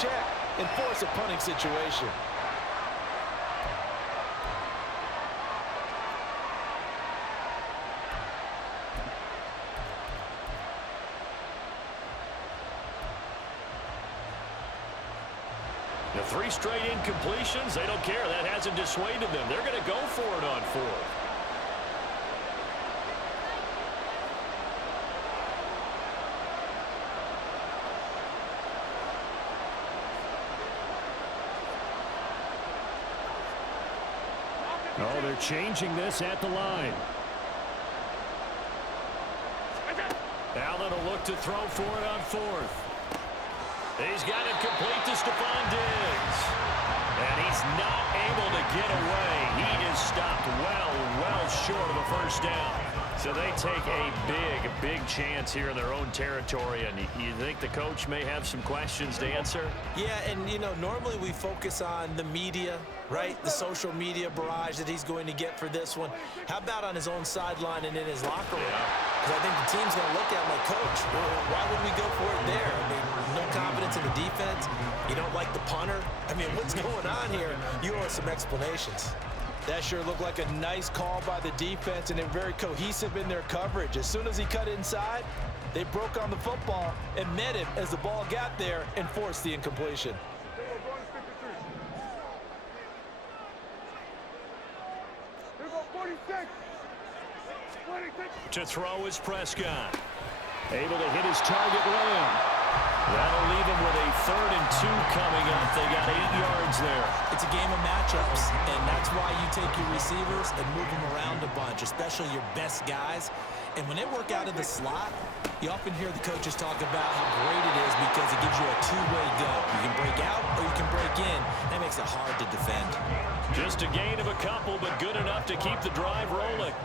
check and force a punting situation. The 3 straight incompletions, they don't care. That hasn't dissuaded them. They're going to go for it on 4th. Oh, they're changing this at the line. Allen will look to throw for it on 4th. He's got it complete to Stephon Diggs. And he's not able to get away. He is stopped well short of a first down. So they take a big chance here in their own territory. And you think the coach may have some questions to answer? Yeah, and, you know, normally we focus on the media, right? The social media barrage that he's going to get for this one. How about on his own sideline and in his locker room? Because I think the team's going to look at him like, Coach, why would we go for it there? I mean, no confidence in the defense. You don't like the punter. I mean, what's going on here? You owe us some explanations. That sure looked like a nice call by the defense, and they're very cohesive in their coverage. As soon as he cut inside, they broke on the football and met him as the ball got there and forced the incompletion. To throw is Prescott. Able to hit his target Lamb. That'll leave him with a 3rd and 2 coming up. They got 8 yards there. It's a game of matchups, and that's why you take your receivers and move them around a bunch, especially your best guys. And when they work out of the slot, you often hear the coaches talk about how great it is because it gives you a two-way go. You can break out or you can break in. That makes it hard to defend. Just a gain of a couple, but good enough to keep the drive rolling.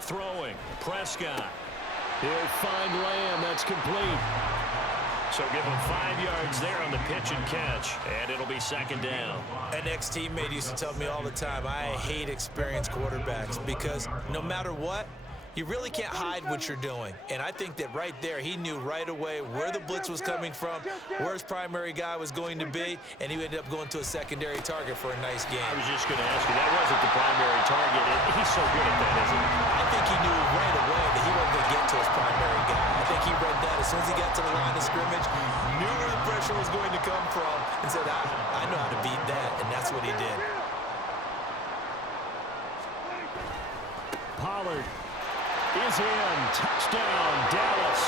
Throwing, Prescott. He'll find Lamb. That's complete. So give him 5 yards there on the pitch and catch, and it'll be 2nd down. An ex-teammate used to tell me all the time, I hate experienced quarterbacks because no matter what, you really can't hide what you're doing. And I think that right there, he knew right away where the blitz was coming from, where his primary guy was going to be, and he ended up going to a secondary target for a nice game. I was just going to ask you, that wasn't the primary target. He's so good at that, isn't he? I think he knew right away that he wasn't going to get to his primary guy. I think he read that as soon as he got to the line of scrimmage, knew where the pressure was going to come from, and said, I know how to beat that, and that's what he did. Pollard is in. Touchdown, Dallas.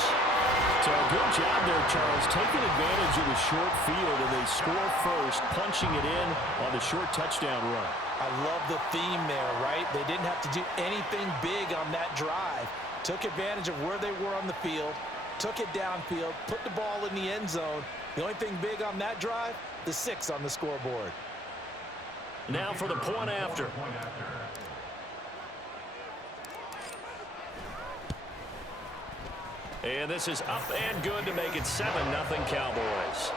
So good job there, Charles, taking advantage of the short field, and they score first, punching it in on the short touchdown run. I love the theme there, right? They didn't have to do anything big on that drive. Took advantage of where they were on the field, took it downfield, put the ball in the end zone. The only thing big on that drive, the 6 on the scoreboard. Now for the point after. And this is up and good to make it 7-0 Cowboys.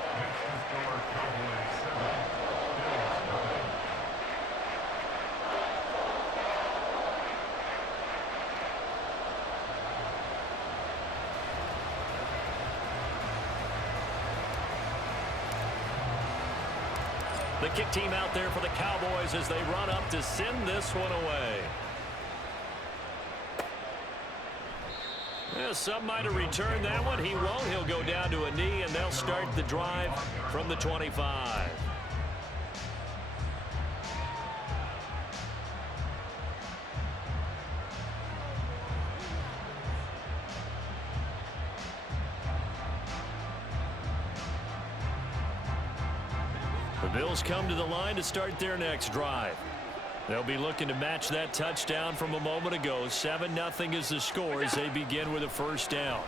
The kick team out there for the Cowboys as they run up to send this one away. Yeah, some might have returned that one. He won't. He'll go down to a knee, and they'll start the drive from the 25. The Bills come to the line to start their next drive. They'll be looking to match that touchdown from a moment ago. 7-0 is the score as they begin with a first down.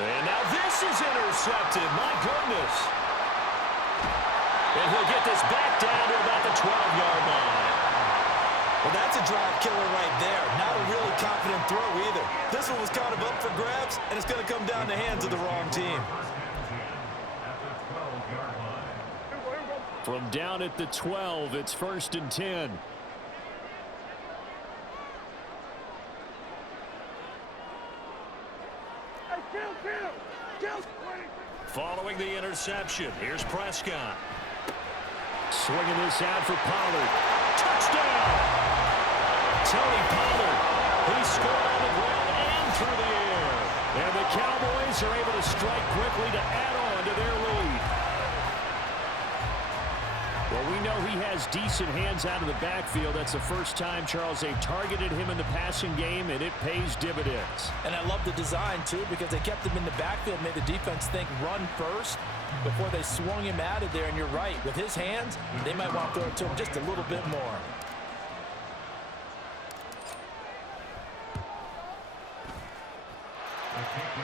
And now this is intercepted. My goodness. And he'll get this back down to about the 12-yard line. Well, that's a drive killer right there. Not a really confident throw either. This one was kind of up for grabs, and it's going to come down the hands of the wrong team. From down at the 12, it's 1st and 10. Following the interception, here's Prescott. Swinging this out for Pollard. Touchdown! Tony Pollard. He scored on the ground and through the air. And the Cowboys are able to strike quickly to add on to their lead. Well, we know he has decent hands out of the backfield. That's the first time, Charles, they've targeted him in the passing game, and it pays dividends. And I love the design, too, because they kept him in the backfield, made the defense think run first before they swung him out of there. And you're right, with his hands, they might want to throw it to him just a little bit more.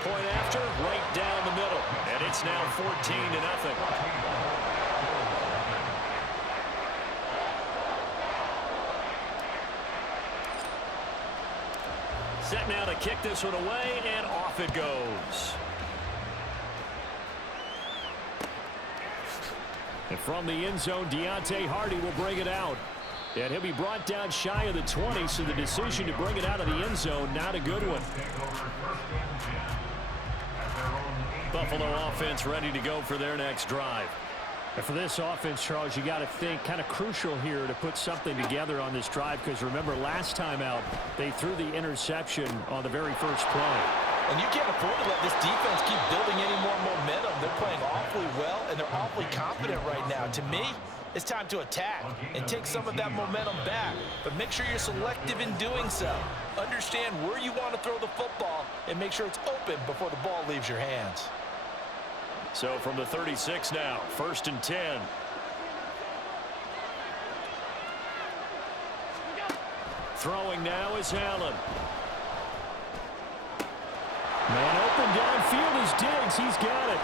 Point after, right down the middle. And it's now 14-0. Set now to kick this one away, and off it goes. And from the end zone, Deontay Hardy will bring it out. And he'll be brought down shy of the 20, so the decision to bring it out of the end zone, not a good one. Buffalo offense ready to go for their next drive. And for this offense, Charles, you got to think kind of crucial here to put something together on this drive, because remember last time out they threw the interception on the very first play. And you can't afford to let this defense keep building any more momentum. They're playing awfully well, and they're awfully confident right now. To me, it's time to attack and take some of that momentum back. But make sure you're selective in doing so. Understand where you want to throw the football and make sure it's open before the ball leaves your hands. So from the 36 now, 1st and 10. Throwing now is Allen. Man open downfield is Diggs. He's got it.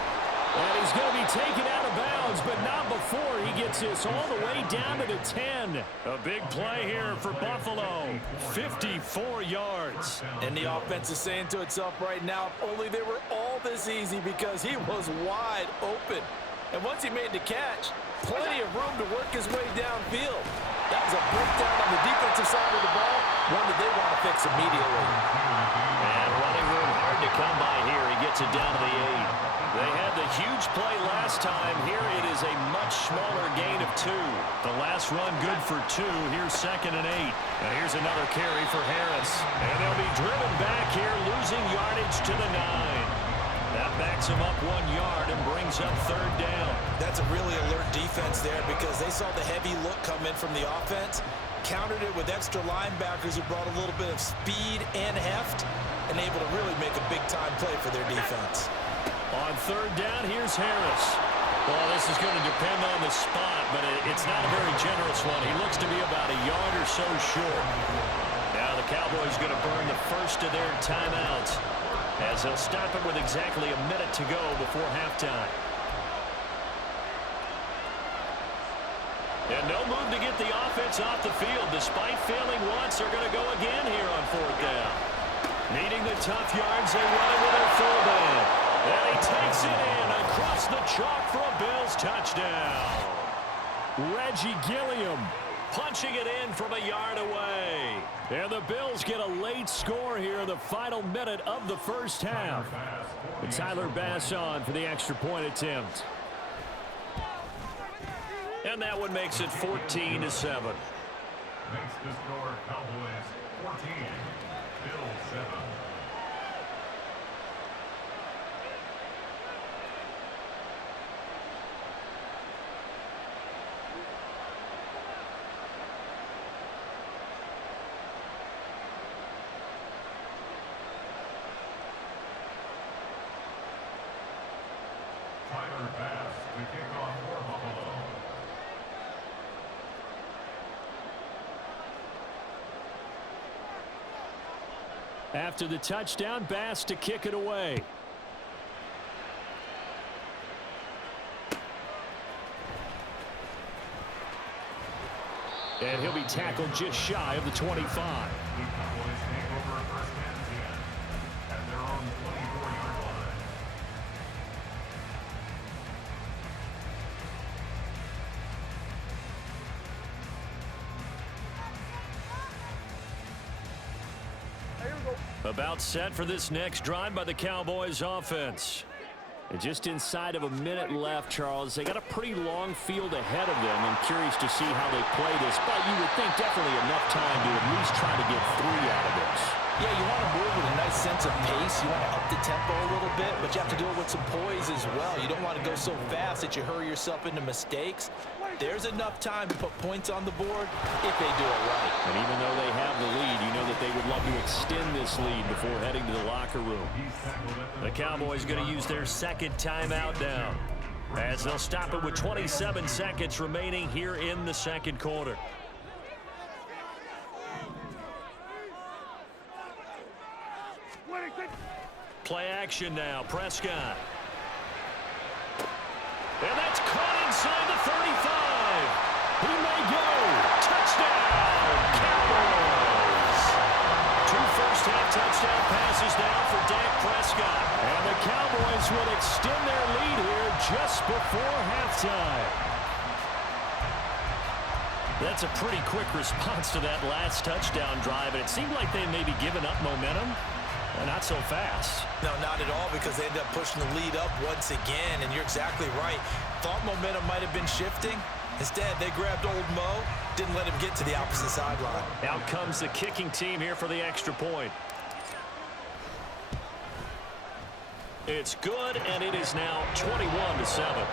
And he's going to be taken out of bounds, but not before he gets this all the way down to the 10. A big play here for Buffalo. 54 yards. And the offense is saying to itself right now, if only they were all this easy, because he was wide open. And once he made the catch, plenty of room to work his way downfield. That was a breakdown on the defensive side of the ball, one that they want to fix immediately. And running room hard to come by here. He gets it down to the 8. They had the huge play last time. Here it is a much smaller gain of 2. The last run good for 2. Here's 2nd and 8. And here's another carry for Harris. And they'll be driven back here, losing yardage to the 9. That backs him up 1 yard and brings up 3rd down. That's a really alert defense there, because they saw the heavy look come in from the offense, countered it with extra linebackers who brought a little bit of speed and heft, and able to really make a big-time play for their defense. On 3rd down, here's Harris. Well, this is going to depend on the spot, but it's not a very generous one. He looks to be about a yard or so short. Now the Cowboys going to burn the first of their timeouts, as they'll stop it with exactly a minute to go before halftime. And no move to get the offense off the field. Despite failing once, they're going to go again here on 4th down. Needing the tough yards, they run it with their fullback. And he takes it in across the chalk for a Bills touchdown. Reggie Gilliam punching it in from a yard away. And the Bills get a late score here in the final minute of the first half. And Tyler Bass on for the extra point attempt. And that one makes it 14-7. Makes the score Cowboys 14, Bills 7. Tyler Bass to kick off for Buffalo. After the touchdown, Bass to kick it away. And he'll be tackled just shy of the 25. The Cowboys take over 1st and 10 at their own 24-yard line. A About set for this next drive by the Cowboys offense. And just inside of a minute left, Charles. They got a pretty long field ahead of them. I'm curious to see how they play this, but you would think definitely enough time to at least try to get 3 out of this. Yeah, you want to move with a nice sense of pace. You want to up the tempo a little bit, but you have to do it with some poise as well. You don't want to go so fast that you hurry yourself into mistakes. There's enough time to put points on the board if they do it right. And even though they have the lead, you know that they would love to extend this lead before heading to the locker room. The Cowboys going to use their second timeout now, as they'll stop it with 27 seconds remaining here in the second quarter. Play action now, Prescott. And that's caught inside the 35. He may go. Touchdown, Cowboys. 2 first-half touchdown passes now for Dak Prescott. And the Cowboys will extend their lead here just before halftime. That's a pretty quick response to that last touchdown drive, and it seemed like they may be giving up momentum. Not so fast. No, not at all, because they ended up pushing the lead up once again, and you're exactly right. Thought momentum might have been shifting. Instead, they grabbed old Mo, didn't let him get to the opposite sideline. Out comes the kicking team here for the extra point. It's good, and it is now 21-7.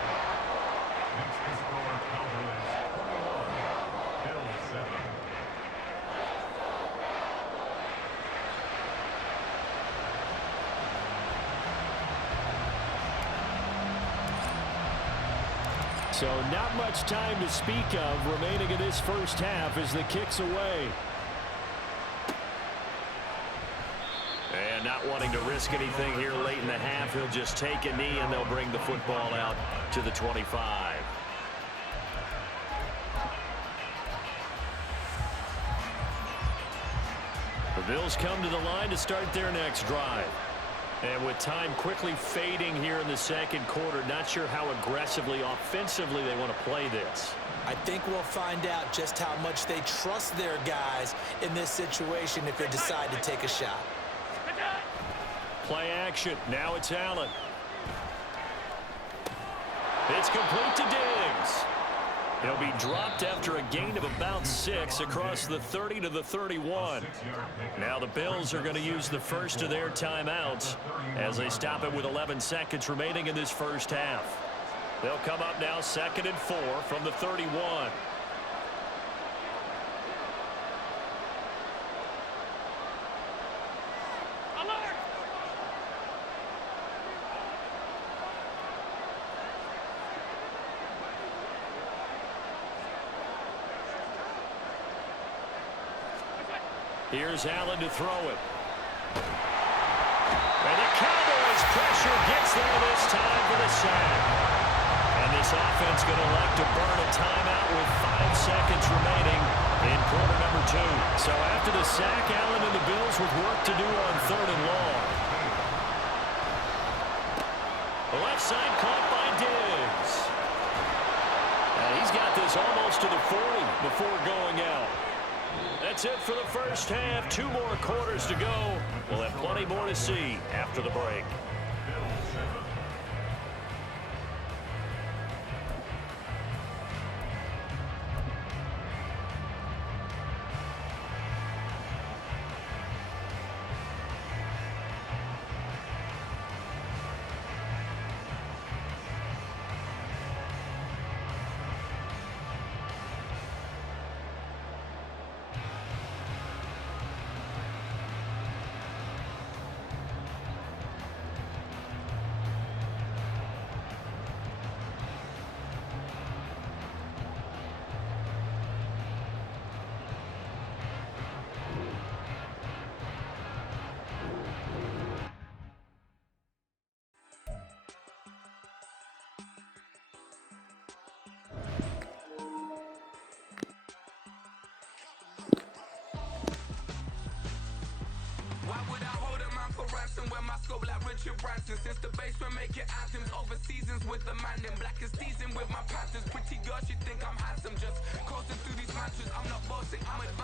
So not much time to speak of remaining in this first half as the kick's away. And not wanting to risk anything here late in the half, he'll just take a knee and they'll bring the football out to the 25. The Bills come to the line to start their next drive. And with time quickly fading here in the second quarter, not sure how aggressively, offensively they want to play this. I think we'll find out just how much they trust their guys in this situation if they decide to take a shot. Play action. Now it's Allen. It's complete to Diggs. He'll be dropped after a gain of about 6 across the 30 to the 31. Now the Bills are going to use the first of their timeouts as they stop it with 11 seconds remaining in this first half. They'll come up now 2nd and 4 from the 31. Here's Allen to throw it. And the Cowboys' pressure gets there this time for the sack. And this offense going to elect to burn a timeout with 5 seconds remaining in quarter number 2. So after the sack, Allen and the Bills with work to do on 3rd and long. The left side caught by Diggs. And he's got this almost to the 40 before going out. That's it for the first half. 2 more quarters to go. We'll have plenty more to see after the break. Since the basement making anthems over seasons with the man in black is seasoned with my patterns. Pretty girl, she think I'm handsome. Just coasting through these matches. I'm not bossing, I'm advanced.